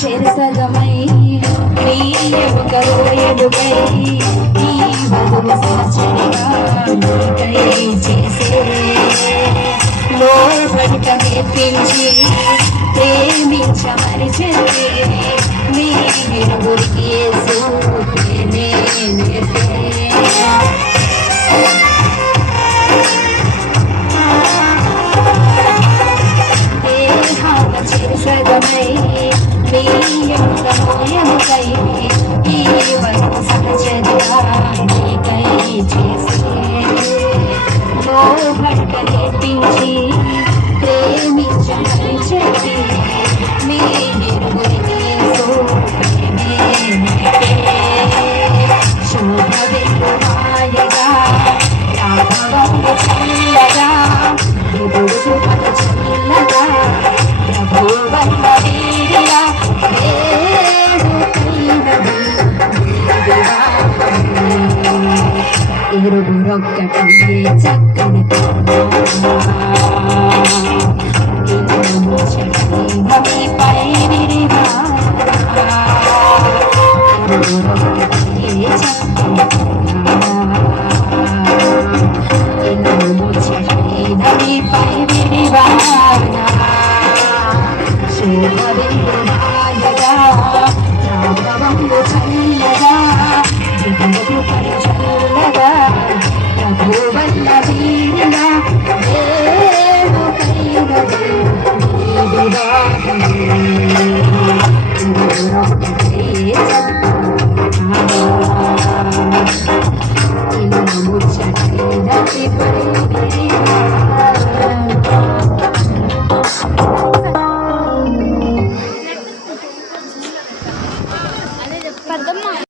చెరసగమై నీయముకరోయడుకై నీ బదులు సహచరిగా నీకై చేసే లోపలిక మెప్పించి ప్రేమించమరిచెంది నీ ఇరువురికి యేసు ప్రేమే నేర్పే దేహాన చెరసగమై నీయముకై ఈ వరకు సహచరిగా నీకై చేసే లోపలిక మెప్పించి ప్రేమించమని చెప్పి నీ ఇరువురికి యేసు ప్రేమే నేర్పే శోభవెల్లువాయగా రాఘవంగు చల్లగా ఎదురు చూపక చల్లగా ప్రభువల్ల వీరిగా ఇరుగురొక్కటి చక్కని పై విరిగా పై విరిగా శోభవిందుగా రాఘవంగు చల్లగా